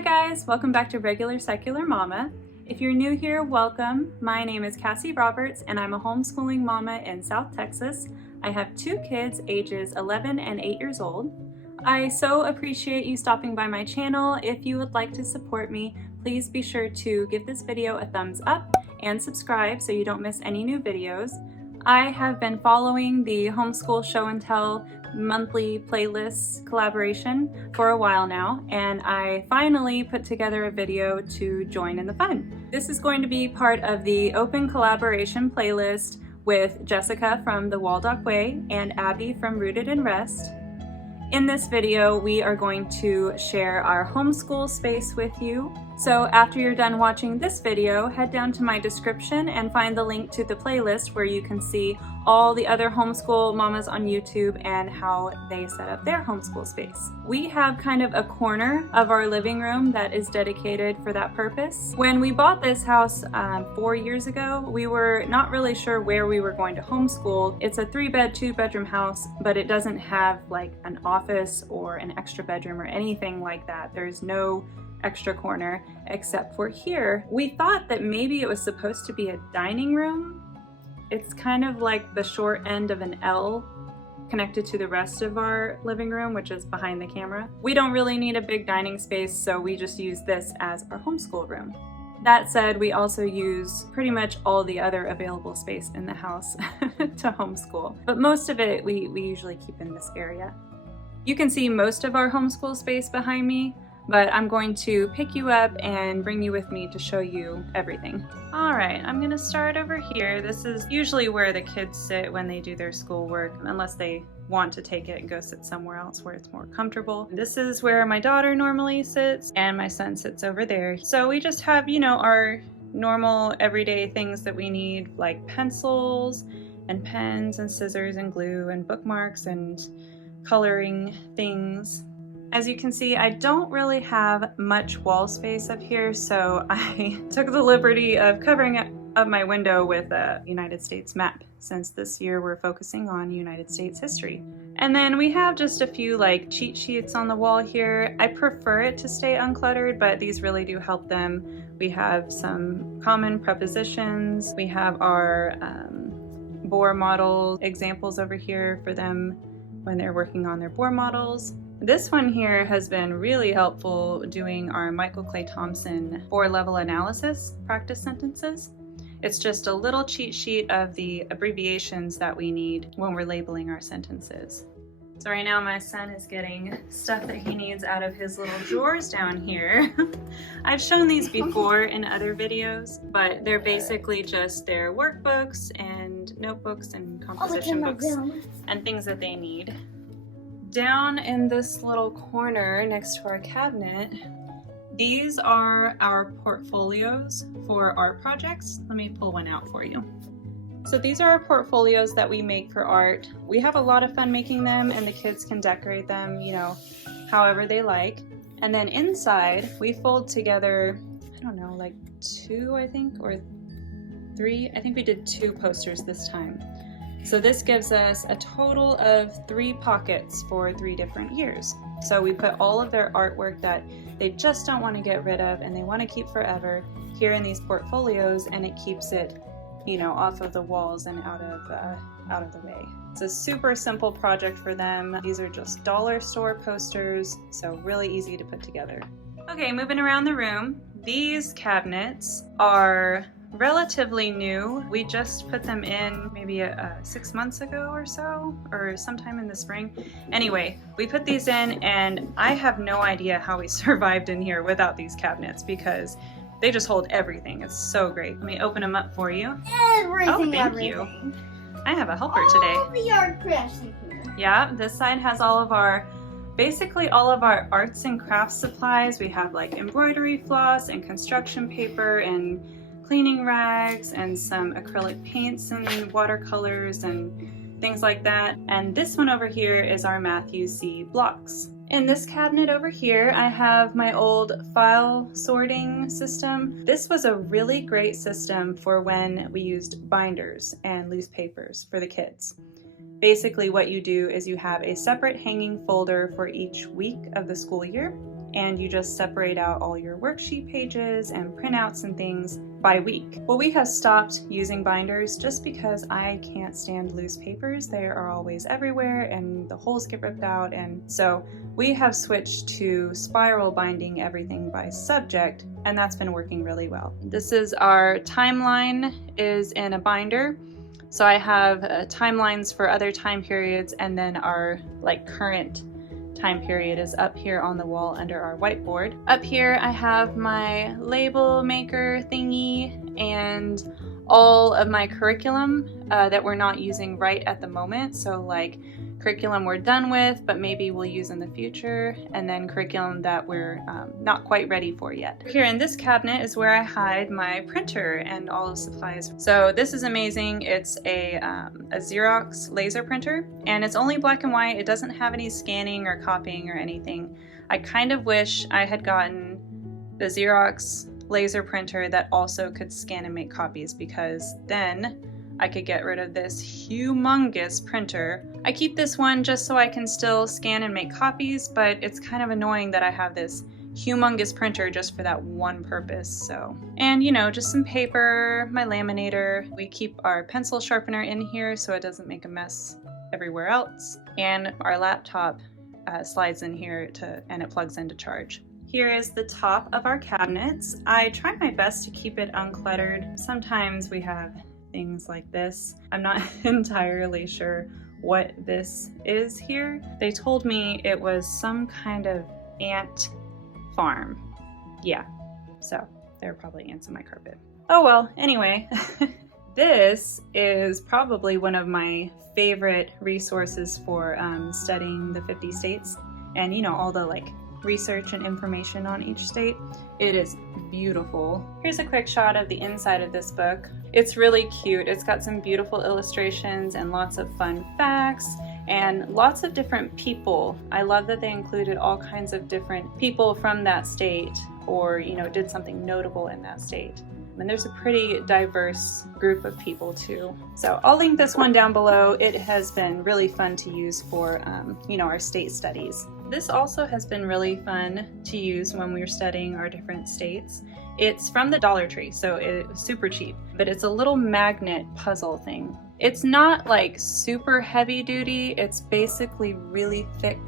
Hi guys, welcome back to Regular Secular Mama. If you're new here, welcome. My name is Cassie Roberts and I'm a homeschooling mama in South Texas. I have two kids ages 11 and 8 years old. I so appreciate you stopping by my channel. If you would like to support me, please be sure to give this video a thumbs up and subscribe so you don't miss any new videos. I have been following the Homeschool Show Tell monthly playlist collaboration for a while now, and I finally put together a video to join in the fun. This is going to be part of the open collaboration playlist with Jessica from the Waldock Way and Abby from Rooted in Rest. In this video, we are going to share our homeschool space with you. So after you're done watching this video, head down to my description and find the link to the playlist where you can see all the other homeschool mamas on YouTube and how they set up their homeschool space. We have kind of a corner of our living room that is dedicated for that purpose. When we bought this house 4 years ago, we were not really sure where we were going to homeschool. It's a 3-bed, 2-bedroom house, but it doesn't have like an office or an extra bedroom or anything like that. There's no extra corner except for here. We thought that maybe it was supposed to be a dining room. It's kind of like the short end of an L connected to the rest of our living room, which is behind the camera. We don't really need a big dining space, so we just use this as our homeschool room. That said, we also use pretty much all the other available space in the house to homeschool, but most of it we usually keep in this area. You can see most of our homeschool space behind me, but I'm going to pick you up and bring you with me to show you everything. All right, I'm gonna start over here. This is usually where the kids sit when they do their schoolwork, unless they want to take it and go sit somewhere else where it's more comfortable. This is where my daughter normally sits and my son sits over there. So we just have, you know, our normal everyday things that we need, like pencils and pens and scissors and glue and bookmarks and coloring things. As you can see, I don't really have much wall space up here, so I took the liberty of covering up my window with a United States map, since this year we're focusing on United States history. And then we have just a few like cheat sheets on the wall here. I prefer it to stay uncluttered, but these really do help them. We have some common prepositions. We have our bore model examples over here for them when they're working on their bore models. This one here has been really helpful doing our Michael Clay Thompson 4-level analysis practice sentences. It's just a little cheat sheet of the abbreviations that we need when we're labeling our sentences. So right now my son is getting stuff that he needs out of his little drawers down here. I've shown these before in other videos, but they're basically just their workbooks and notebooks and composition books and things that they need. Down in this little corner next to our cabinet, these are our portfolios for art projects. Let me pull one out for you. So these are our portfolios that we make for art. We have a lot of fun making them, and the kids can decorate them, you know, however they like. And then inside, we fold together, I don't know, like 2, I think, or 3. I think we did 2 posters this time. So this gives us a total of 3 pockets for 3 different years. So we put all of their artwork that they just don't want to get rid of and they want to keep forever here in these portfolios, and it keeps it, you know, off of the walls and out of the way. It's a super simple project for them. These are just dollar store posters, so really easy to put together. Okay, moving around the room. These cabinets are relatively new. We just put them in maybe 6 months ago or so, or sometime in the spring. Anyway, we put these in and I have no idea how we survived in here without these cabinets because they just hold everything. It's so great. Let me open them up for you. Everything, thank you. I have a helper today. All the art crafts in here. Yeah, this side has all of our, basically all of our arts and crafts supplies. We have like embroidery floss and construction paper and cleaning rags and some acrylic paints and watercolors and things like that. And this one over here is our Matthew C. blocks. In this cabinet over here, I have my old file sorting system. This was a really great system for when we used binders and loose papers for the kids. Basically what you do is you have a separate hanging folder for each week of the school year, and you just separate out all your worksheet pages and printouts and things by week. Well, we have stopped using binders just because I can't stand loose papers. They are always everywhere and the holes get ripped out, and so we have switched to spiral binding everything by subject, and that's been working really well. This is our timeline is in a binder. So I have timelines for other time periods, and then our current time period is up here on the wall under our whiteboard. Up here I have my label maker thingy and all of my curriculum that we're not using right at the moment. So like curriculum we're done with, but maybe we'll use in the future, and then curriculum that we're not quite ready for yet. Here in this cabinet is where I hide my printer and all the supplies. So this is amazing. It's a Xerox laser printer, and it's only black and white. It doesn't have any scanning or copying or anything. I kind of wish I had gotten the Xerox laser printer that also could scan and make copies, because then I could get rid of this humongous printer. I keep this one just so I can still scan and make copies, but it's kind of annoying that I have this humongous printer just for that one purpose. So, and you know, just some paper, my laminator. We keep our pencil sharpener in here so it doesn't make a mess everywhere else. And our laptop slides in here and it plugs in to charge. Here is the top of our cabinets. I try my best to keep it uncluttered. Sometimes we have things like this. I'm not entirely sure what this is here. They told me it was some kind of ant farm. Yeah, so there are probably ants in my carpet. Oh well, anyway, this is probably one of my favorite resources for studying the 50 states and, you know, all the research and information on each state. It is beautiful. Here's a quick shot of the inside of this book. It's really cute. It's got some beautiful illustrations and lots of fun facts and lots of different people. I love that they included all kinds of different people from that state, or, you know, did something notable in that state. And there's a pretty diverse group of people too. So I'll link this one down below. It has been really fun to use for, you know, our state studies. This also has been really fun to use when we're studying our different states. It's from the Dollar Tree, so it was super cheap, but it's a little magnet puzzle thing. It's not super heavy duty. It's basically really thick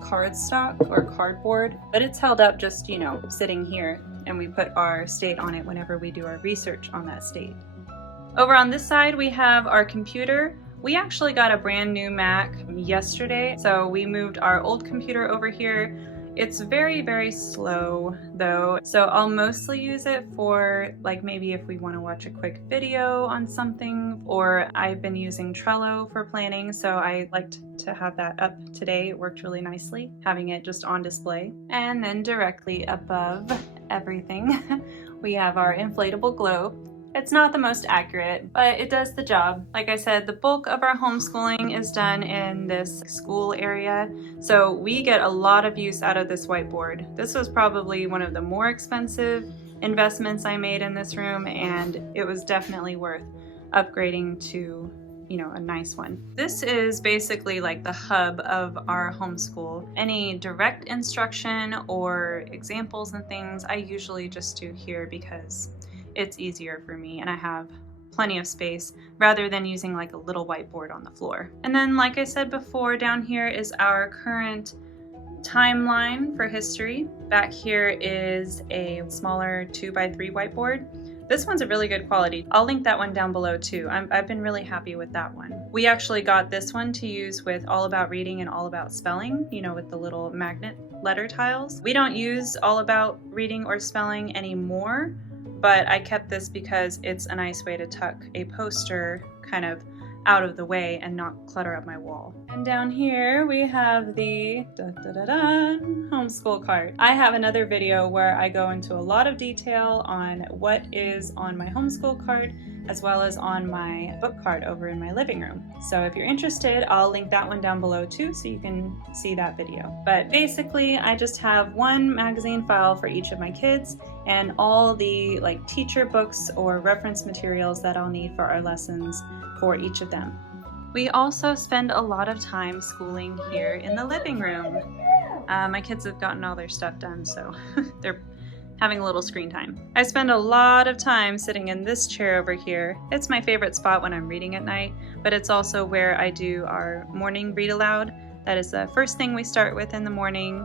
cardstock or cardboard, but it's held up just, you know, sitting here, and we put our state on it whenever we do our research on that state. Over on this side, we have our computer. We actually got a brand new Mac yesterday, so we moved our old computer over here. It's very, very slow though, so I'll mostly use it for maybe if we want to watch a quick video on something, or I've been using Trello for planning, so I liked to have that up today. It worked really nicely, having it just on display. And then directly above everything, we have our inflatable globe. It's not the most accurate, but it does the job. Like I said, the bulk of our homeschooling is done in this school area, so we get a lot of use out of this whiteboard. This was probably one of the more expensive investments I made in this room, and it was definitely worth upgrading to, you know, a nice one. This is basically the hub of our homeschool. Any direct instruction or examples and things, I usually just do here because it's easier for me and I have plenty of space rather than using a little whiteboard on the floor. And then, like I said before, down here is our current timeline for history. Back here is a smaller 2x3 whiteboard. This one's a really good quality. I'll link that one down below too. I've been really happy with that one. We actually got this one to use with All About Reading and All About Spelling, you know, with the little magnet letter tiles. We don't use All About Reading or Spelling anymore, but I kept this because it's a nice way to tuck a poster kind of out of the way and not clutter up my wall. And down here we have the homeschool cart. I have another video where I go into a lot of detail on what is on my homeschool cart, as well as on my book cart over in my living room. So if you're interested, I'll link that one down below too, so you can see that video. But basically, I just have one magazine file for each of my kids and all the teacher books or reference materials that I'll need for our lessons for each of them. We also spend a lot of time schooling here in the living room. My kids have gotten all their stuff done, so they're having a little screen time. I spend a lot of time sitting in this chair over here. It's my favorite spot when I'm reading at night, but it's also where I do our morning read aloud. That is the first thing we start with in the morning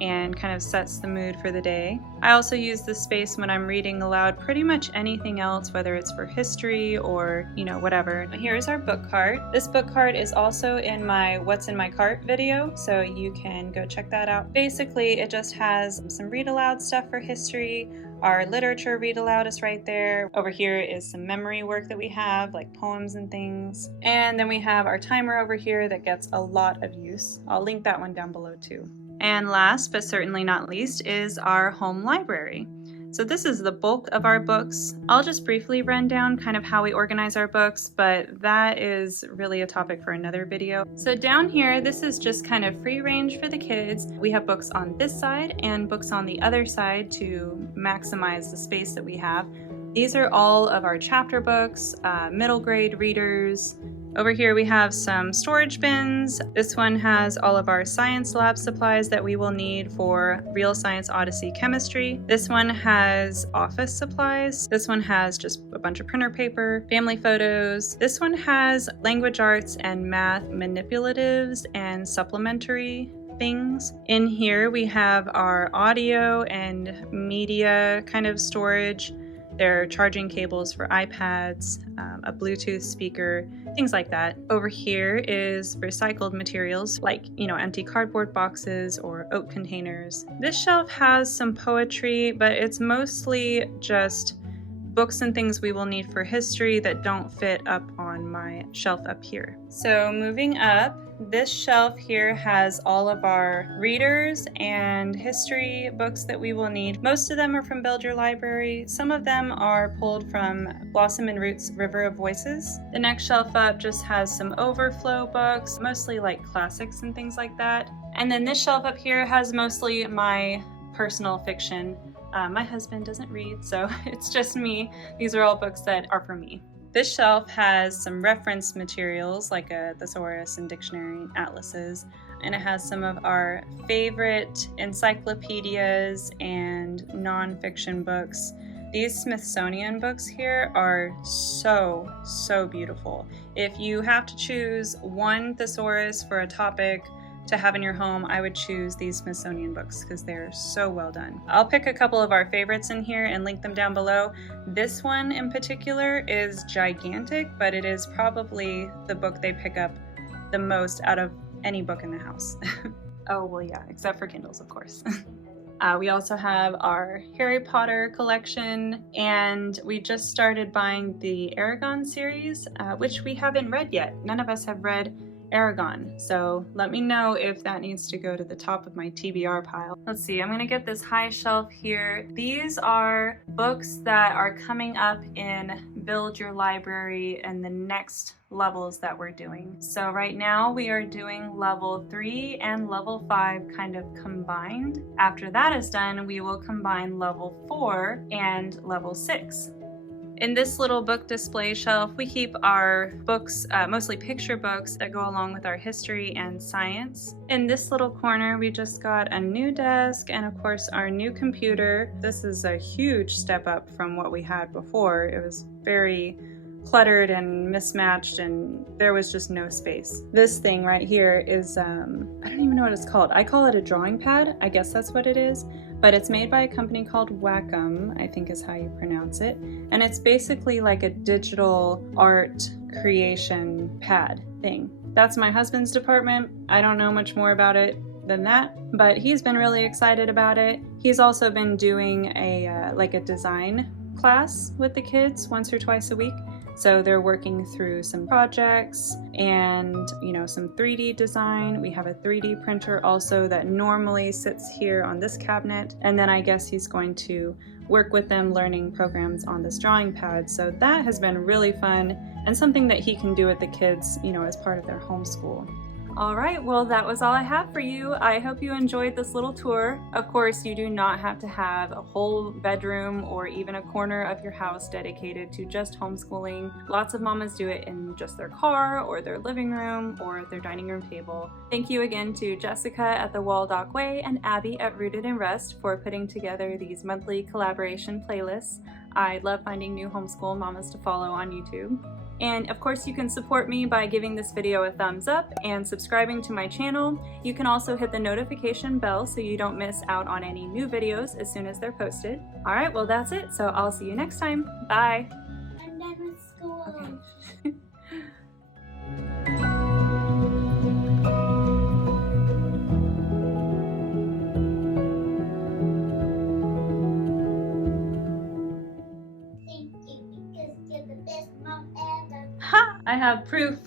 and kind of sets the mood for the day. I also use this space when I'm reading aloud pretty much anything else, whether it's for history or, whatever. Here's our book cart. This book cart is also in my What's in My Cart video, so you can go check that out. Basically, it just has some read aloud stuff for history. Our literature read aloud is right there. Over here is some memory work that we have, like poems and things. And then we have our timer over here that gets a lot of use. I'll link that one down below too. And last but certainly not least is our home library. So this is the bulk of our books. I'll just briefly run down kind of how we organize our books, but that is really a topic for another video. So down here, this is just kind of free range for the kids. We have books on this side and books on the other side to maximize the space that we have. These are all of our chapter books, middle grade readers. Over here we have some storage bins. This one has all of our science lab supplies that we will need for Real Science Odyssey Chemistry. This one has office supplies. This one has just a bunch of printer paper, family photos. This one has language arts and math manipulatives and supplementary things. In here we have our audio and media kind of storage. There are charging cables for iPads, a Bluetooth speaker, things like that. Over here is recycled materials like, empty cardboard boxes or oat containers. This shelf has some poetry, but it's mostly just books and things we will need for history that don't fit up on my shelf up here. So moving up, this shelf here has all of our readers and history books that we will need. Most of them are from Build Your Library. Some of them are pulled from Blossom and Root's River of Voices. The next shelf up just has some overflow books, mostly like classics and things like that. And then this shelf up here has mostly my personal fiction. My husband doesn't read, so it's just me. These are all books that are for me. This shelf has some reference materials like a thesaurus and dictionary and atlases, and it has some of our favorite encyclopedias and nonfiction books. These Smithsonian books here are so beautiful. If you have to choose one thesaurus for a topic to have in your home, I would choose these Smithsonian books because they're so well done. I'll pick a couple of our favorites in here and link them down below. This one in particular is gigantic, but it is probably the book they pick up the most out of any book in the house. Oh, well, yeah, except for Kindles, of course. We also have our Harry Potter collection, and we just started buying the Aragon series, which we haven't read yet. None of us have read Aragon, so let me know if that needs to go to the top of my TBR pile. Let's see, I'm gonna get this high shelf here. These are books that are coming up in Build Your Library and the next levels that we're doing. So right now we are doing level 3 and level 5 kind of combined. After that is done, we will combine level 4 and level 6. In this little book display shelf, we keep our books, mostly picture books that go along with our history and science. In this little corner, we just got a new desk and of course our new computer. This is a huge step up from what we had before. It was very cluttered and mismatched and there was just no space. This thing right here is, I don't even know what it's called. I call it a drawing pad. I guess that's what it is. But it's made by a company called Wacom, I think is how you pronounce it. And it's basically like a digital art creation pad thing. That's my husband's department. I don't know much more about it than that, but he's been really excited about it. He's also been doing a like a design class with the kids once or twice a week. So they're working through some projects and, some 3D design. We have a 3D printer also that normally sits here on this cabinet. And then I guess he's going to work with them learning programs on this drawing pad. So that has been really fun and something that he can do with the kids, as part of their homeschool. All right, well, that was all I have for you. I hope you enjoyed this little tour. Of course, you do not have to have a whole bedroom or even a corner of your house dedicated to just homeschooling. Lots of mamas do it in just their car or their living room or their dining room table. Thank you again to Jessica at the Waldock Way and Abby at Rooted in Rest for putting together these monthly collaboration playlists. I love finding new homeschool mamas to follow on YouTube. And of course, you can support me by giving this video a thumbs up and subscribing to my channel. You can also hit the notification bell so you don't miss out on any new videos as soon as they're posted. All right, well, that's it. So I'll see you next time. Bye. I'm done with school. Okay. Thank you because you're the best mom ever. Ha! I have proof.